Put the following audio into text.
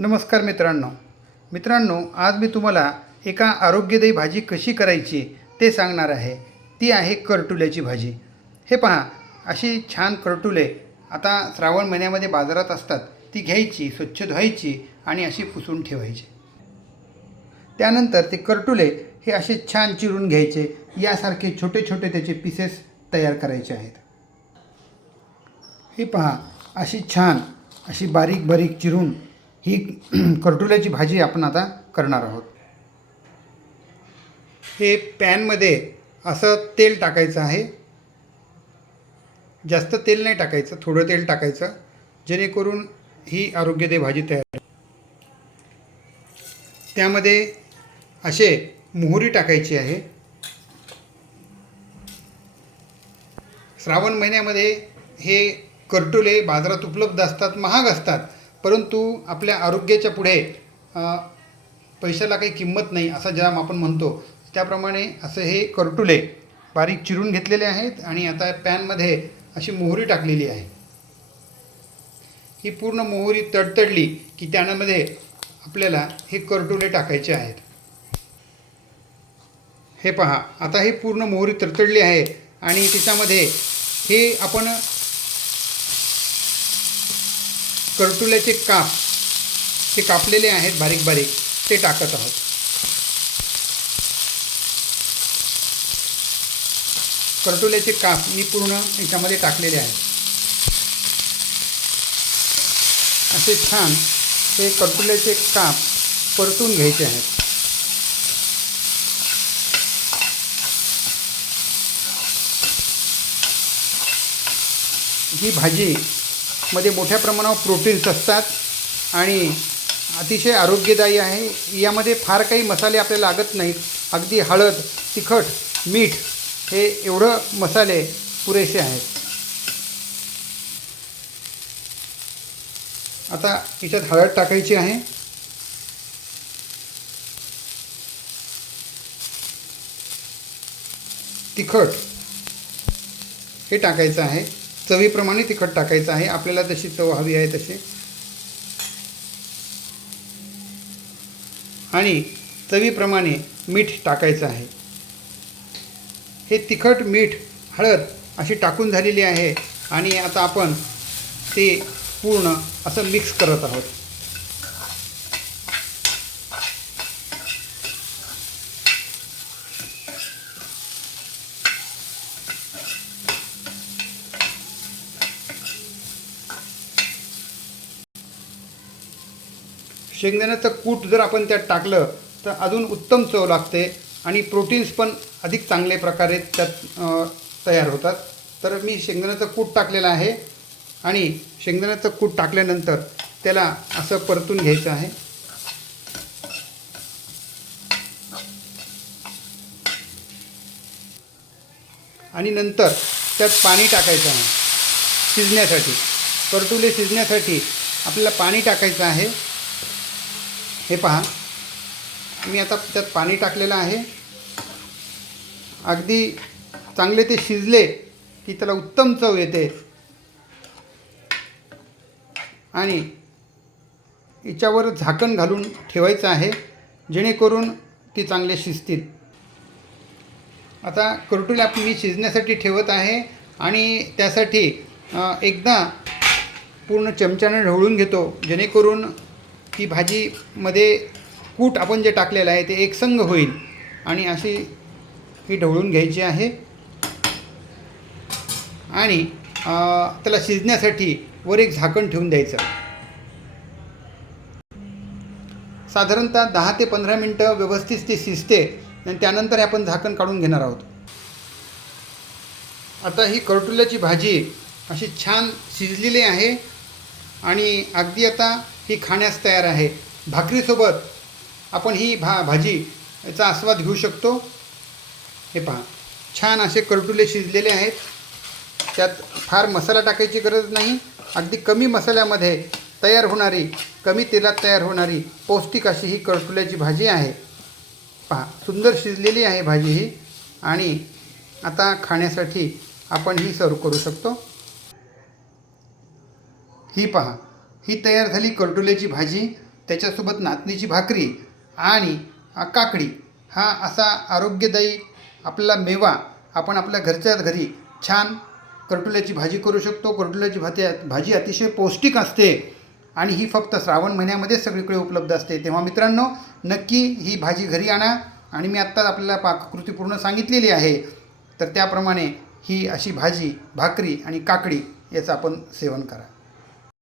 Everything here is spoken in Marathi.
नमस्कार मित्रांनो, आज मी तुम्हाला एका आरोग्यदायी भाजी कशी करायची ते सांगणार आहे। ती आहे करटुल्याची भाजी। हे पहा, अशी छान करटुले आता श्रावण महिन्यामध्ये बाजारात असतात। ती घ्यायची, स्वच्छ धुवायची आणि अशी पुसून ठेवायची। त्यानंतर ते करटुले हे असे छान चिरून घ्यायचे। यासारखे छोटे छोटे त्याचे पीसेस तयार करायचे आहेत। हे पहा, अशी छान अशी बारीक बारीक चिरून ही करटुल्याची भाजी आपण आता करणार आहोत। हे पॅनमध्ये असं तेल टाकायचं आहे। जास्त तेल नाही टाकायचं, थोडं तेल टाकायचं, जेणेकरून ही आरोग्यदायी भाजी तयार होईल। त्यामध्ये असे मोहरी टाकायची आहे। श्रावण महिन्यामध्ये हे करटुले बाजारात उपलब्ध असतात, महाग असतात, परंतु आपल्या आरोग्याच्या पुढे पैशाला काही किंमत नाही असं ज्या आपण म्हणतो त्याप्रमाणे असं हे करटुले बारीक चिरून घेतलेले आहेत। आणि आता पॅनमध्ये अशी मोहरी टाकलेली आहे। ही पूर्ण मोहरी तडतडली की त्यामध्ये आपल्याला हे करटुले टाकायचे आहेत। हे पहा, आता ही पूर्ण मोहरी तडतडली आहे आणि त्याच्यामध्ये हे आपण करटुल्याचे काप जे कापलेले आहेत बारीक बारीक ते टाकत आहोत। करटुल्याचे काप मी पूर्ण याच्यामध्ये टाकलेले आहेत। असे छान हे करटुल्याचे काप परतून घ्यायचे आहेत। ही भाजी मध्ये मोठ्या प्रमाणावर प्रोटीन्स असतात आणि अतिशय आरोग्यदायी आहे। यामध्ये फार काही मसाले आपल्याला लागत नाहीत। अगदी हळद, तिखट, मीठ हे एवढं मसाले पुरेसे आहेत। आता याच्यात हळद टाकायची आहे। तिखट हे टाकायचं आहे। चवीप्रमाणे तिखट टाकायचं आहे, आपल्याला जशी चव हवी आहे तशी। आणि चवीप्रमाणे मीठ टाकायचं आहे। हे तिखट, मीठ, हळद अशी टाकून झालेली आहे आणि आता आपण ते पूर्ण असं मिक्स करत आहोत। शेंगदाण्याचं कूट जर आपण त्यात टाकलं तर अजून उत्तम चव लागते आणि प्रोटीन्स पण अधिक चांगल्या प्रकारे त्यात तयार होतात। तर मी शेंगदाण्याचं कूट टाकलेलं आहे आणि शेंगदाण्याचं कूट टाकल्यानंतर त्याला असं परतून घ्यायचं आहे। आणि नंतर त्यात पाणी टाकायचं आहे शिजण्यासाठी। करटुले शिजण्यासाठी आपल्याला पाणी टाकायचं आहे। हे पहा, मी आता त्यात पाणी टाकलेलं आहे। अगदी चांगले ते शिजले की त्याला उत्तम चव येते आणि याच्यावर झाकण घालून ठेवायचं आहे जेणेकरून ती चांगले शिजतील। आता करटुले मी शिजण्यासाठी ठेवत आहे आणि त्यासाठी एकदा पूर्ण चमच्याने ढवळून घेतो जेणेकरून ती भाजीमध्ये कूट आपण जे टाकलेलं आहे ते एकसंग होईल। आणि अशी ही ढवळून घ्यायची आहे आणि त्याला शिजण्यासाठी वर एक झाकण ठेवून द्यायचं। साधारणतः 10 ते 15 मिनटं व्यवस्थित ते शिजते आणि त्यानंतर आपण झाकण काढून घेणार आहोत। आता ही करटुल्याची भाजी अशी छान शिजलेली आहे आणि अगदी आता ही खाण्यास तयार आहे। भाकरीसोबत आपण ही भाजी याचा आस्वाद घेऊ शकतो। हे पहा, छान असे करटुले शिजलेले आहेत। त्यात फार मसाला टाकायची गरज नाही। अगदी कमी मसाल्यामध्ये तयार होणारी, कमी तेलात तयार होणारी पौष्टिक अशी ही करटुल्याची भाजी आहे। पहा, सुंदर शिजलेली आहे भाजी ही आणि आता खाण्यासाठी आपण ही सर्व करू शकतो। ही पहा, ही तयार झाली करटुल्याची भाजी। त्याच्यासोबत नाचणीची भाकरी आणि काकडी हा असा आरोग्यदायी आपला मेवा आपण आपल्या घरच्या घरी छान करटुल्याची भाजी करू शकतो. करटुल्याची भाजी अतिशय पौष्टिक असते आणि ही फक्त श्रावण महिन्यामध्येच सगळीकडे उपलब्ध असते. तेव्हा मित्रांनो, नक्की ही भाजी घरी आणा आणि मी आत्ताच आपल्याला पाककृती पूर्ण सांगितलेली आहे. तर त्याप्रमाणे ही अशी भाजी, भाकरी आणि काकडी याचं आपण सेवन करा.